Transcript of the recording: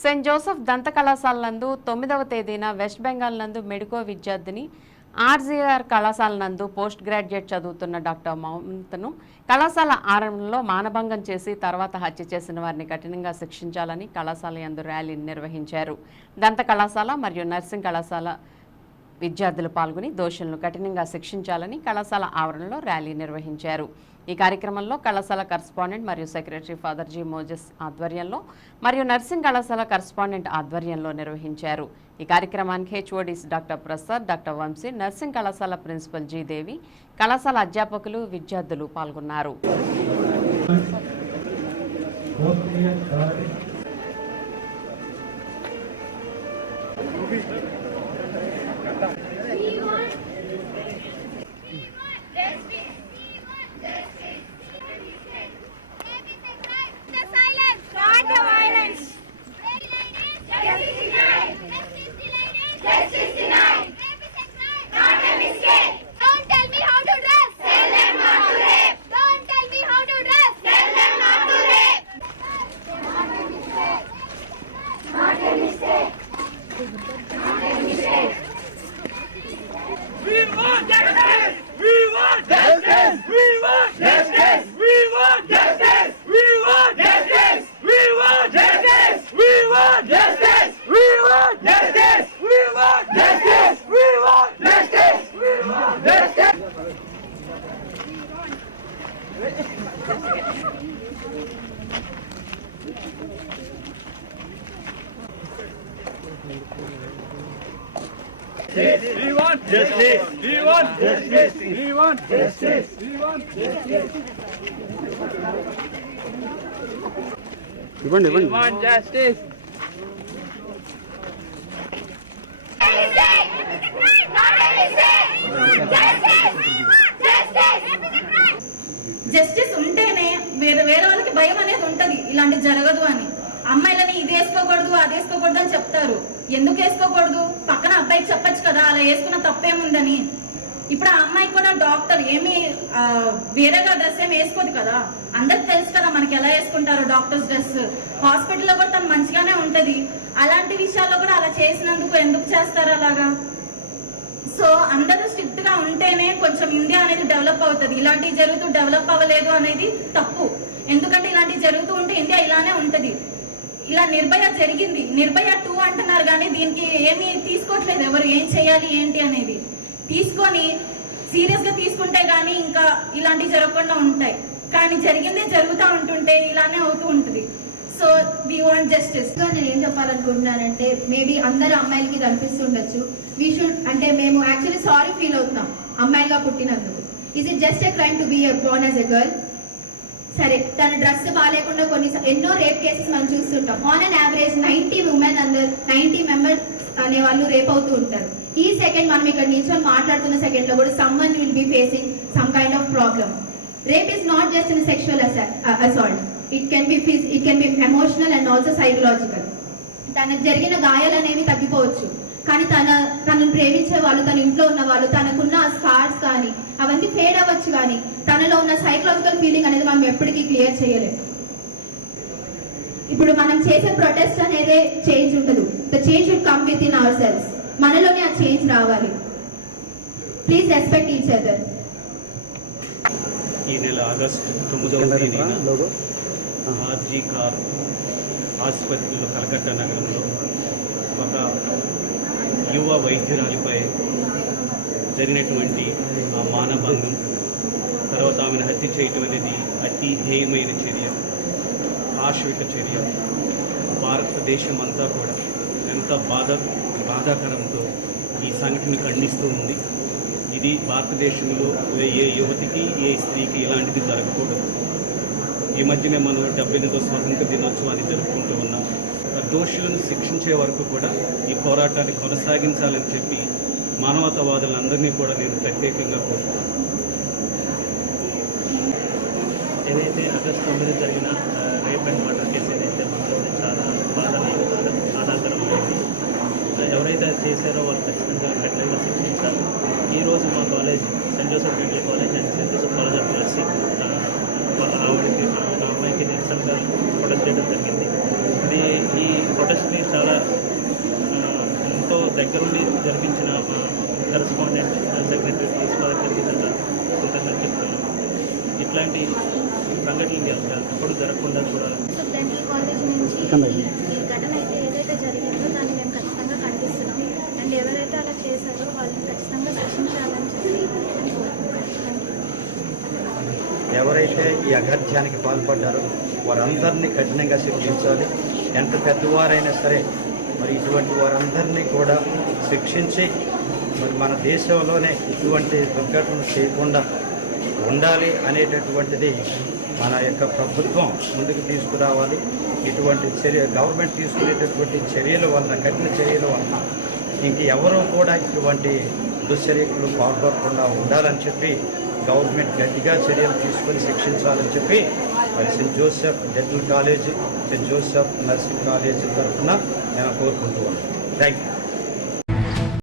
Saint Joseph దంత కళాశాల నందు తొమ్మిదవ తేదీన వెస్ట్ బెంగాల్ నందు మెడికో విద్యార్థిని ఆర్జీఆర్ కళాశాల నందు పోస్ట్ గ్రాడ్యుయేట్ చదువుతున్న డాక్టర్ మౌంత్ను కళాశాల ఆరంభంలో మానభంగం చేసి తర్వాత హత్య చేసిన వారిని కఠినంగా శిక్షించాలని కళాశాల యందు ర్యాలీ నిర్వహించారు. దంత కళాశాల మరియు నర్సింగ్ కళాశాల విద్యార్థులు పాల్గొని దోషులను కఠినంగా శిక్షించాలని కళాశాల ఆవరణలో ర్యాలీ నిర్వహించారు. ఈ కార్యక్రమంలో కళాశాల కరస్పాండెంట్ మరియు సెక్రటరీ ఫాదర్ జీ మోజెస్ ఆధ్వర్యంలో మరియు నర్సింగ్ కళాశాల కరస్పాండెంట్ ఆధ్వర్యంలో నిర్వహించారు. ఈ కార్యక్రమానికి HODs doctor Prasad doctor Vamsi nursing కళాశాల ప్రిన్సిపల్ జీ దేవి కళాశాల అధ్యాపకులు విద్యార్థులు పాల్గొన్నారు. The justice. We want justice! We want justice! We want justice! We want justice! ఇవ్వండి ఇవ్వండి want జస్టిస్ ఉంటేనే వేరే వేరే వాళ్ళకి భయం అనేది ఉంటది ఇలాంటి జరగదు అని అమ్మాయిలని ఇది వేసుకోకూడదు అది వేసుకోకూడదు అని చెప్తారు ఎందుకు వేసుకోకూడదు పక్కన అబ్బాయికి చెప్పొచ్చు కదా అలా వేసుకున్న తప్పేముందని. ఇప్పుడు ఆ అమ్మాయి కూడా డాక్టర్ ఏమి వేరేగా డ్రెస్ ఏమి వేసుకోదు కదా. అందరికి తెలుసు కదా మనకి ఎలా వేసుకుంటారు డాక్టర్స్ డ్రెస్. హాస్పిటల్లో కూడా తను మంచిగానే ఉంటది. అలాంటి విషయాల్లో కూడా అలా చేసినందుకు ఎందుకు చేస్తారు అలాగా? సో అందరూ స్ట్రిక్ట్గా ఉంటేనే కొంచెం ఇండియా అనేది డెవలప్ అవుతుంది. ఇలాంటివి జరుగుతూ డెవలప్ అవ్వలేదు అనేది తప్పు. ఎందుకంటే ఇలాంటివి జరుగుతూ ఉంటే ఇండియా ఇలానే ఉంటది. ఇలా నిర్భయ జరిగింది. నిర్భయ టూ అంటున్నారు కానీ దీనికి ఏమీ తీసుకోవట్లేదు. ఎవరు ఏం చేయాలి ఏంటి అనేది. తీసుకొని సీరియస్గా తీసుకుంటే గానీ ఇంకా ఇలాంటివి జరగకుండా ఉంటాయి. కానీ జరిగిందే జరుగుతూ ఉంటుంటే ఇలానే అవుతూ ఉంటుంది. సో వీ వాంట్ జస్టిస్ ఇంకా నేను ఏం చెప్పాలనుకుంటున్నానంటే మేబీ అందరు అమ్మాయిలకి ఇది అనిపిస్తుండొచ్చు వీ షుడ్ అంటే మేము యాక్చువల్లీ సారీ ఫీల్ అవుతున్నాం అమ్మాయిగా పుట్టినందుకు. Is it just a crime to be born as a girl సరే తన డ్రెస్ బాగాలేకుండా కొన్ని ఎన్నో రేప్ కేసెస్ మనం చూస్తుంటాం. On an average ninety women అందరు నైన్టీ మెంబర్స్ అనే వాళ్ళు రేప్ అవుతూ ఉంటారు. ఈ సెకండ్ మనం ఇక్కడ నిల్చొని మాట్లాడుతున్న సెకండ్లో కూడా someone will be facing some kind of problem rape is not just in sexual assault it can be it can be emotional and also psychological తనకు జరిగిన గాయాలు అనేవి తగ్గిపోవచ్చు. కానీ తన తనను ప్రేమించే వాళ్ళు తన ఇంట్లో ఉన్న వాళ్ళు తనకున్న స్కార్స్ కానీ అవన్నీ ఫేడ్ అవ్వచ్చు కానీ తనలో ఉన్న సైకలాజికల్ ఫీలింగ్ అనేది మనం ఎప్పటికీ క్లియర్ చేయలేం. ఇప్పుడు మనం చేసే ప్రొటెస్ట్ అనేది చేంజ్ ఉండదు. The change should come within ourselves మనలోనే ఆ చేంజ్ రావాలి. ప్లీజ్ రెస్పెక్ట్ ఈచ్ అదర్ ఈ నెల ఆగస్టు తొమ్మిదవ తేదీన ఆర్జీ కార్ ఆసుపత్రిలో కలకత్తా నగరంలో ఒక యువ వైద్యురాలిపై జరిగినటువంటి ఆ మానభంగం తర్వాత ఆమెను హత్య చేయటం అనేది అతి హేయమైన చర్య ఆశ్విక చర్య. భారతదేశం అంతా కూడా ఎంత బాధ బాధాకరంతో ఈ సంఘటన ఖండిస్తూ ఉంది. ఇది భారతదేశంలో ఏ యువతికి ఏ స్త్రీకి ఇలాంటిది జరగకూడదు. ఈ మధ్యనే మనం డెబ్బై ఎనిమిదో స్వాతంత్ర దినోత్సవాన్ని జరుపుకుంటూ ఉన్నాం. దోషులను శిక్షించే వరకు కూడా ఈ పోరాటాన్ని కొనసాగించాలని చెప్పి మానవతావాదులందరినీ కూడా నేను ప్రత్యేకంగా కోరుతున్నాను. ఏదైతే ఆగస్ట్ తొమ్మిది జరిగిన రేప్ అండ్ మర్డర్ కేసు ఏదైతే మనల్ని చాలా బాధ బాధాకరమైంది. ఎవరైతే అది చేశారో వాళ్ళు ఖచ్చితంగా కఠినంగా శిక్షించాలి. ఈరోజు మా college Saint Joseph medical college and Saint Joseph college of nursing వాళ్ళ ఆవిడకి ఆ అమ్మాయికి నిరసనగా ప్రొటెస్ట్ చేయడం జరిగింది ఇది ఈ ప్రొటెస్ట్ ప్రొటెస్ట్ని చాలా ఆ, ఎంతో దగ్గరుండి జరిపించిన మా కరెస్పాండెంట్ సెక్రటరీ గారికి చాలా కృతజ్ఞత చెప్తున్నాను ఇట్లాంటి సంఘటనలు ఎప్పుడు జరగకుండా చూడాలి సో డెంటల్ కాలేజ్ నుంచి ఈ ఘటన అయితే ఏదైతే జరిగిందో దాన్ని మేము ఖచ్చితంగా ఖండిస్తున్నాం. అండ్ ఎవరైతే అలా చేశారో వాళ్ళని ఖచ్చితంగా శిక్షించాలని చెప్పి నేను కోరుకుంటున్నాను. ఎవరైతే ఈ అఘాత్యానికి పాల్పడ్డారో వారందరినీ కఠినంగా శిక్షించాలి. ఎంత పెద్దవారైనా సరే మరి ఇటువంటి వారందరినీ కూడా శిక్షించి మరి మన దేశంలోనే ఇటువంటి దుర్ఘటనలు చేయకుండా ఉండాలి అనేటటువంటిది మన యొక్క ప్రభుత్వం ముందుకు తీసుకురావాలి. ఇటువంటి చర్య గవర్నమెంట్ తీసుకునేటటువంటి చర్యల వలన కఠిన చర్యల వలన ఇంక ఎవరూ కూడా ఇటువంటి దుశ్చర్యలు పాల్పడకుండా ఉండాలని చెప్పి గవర్నమెంట్ గట్టిగా చర్యలు తీసుకొని శిక్షించాలని చెప్పి మరి Saint Joseph dental college Saint Joseph nursing college తరఫున என போர் கொண்டு வந்தோம் தேங்க்யூ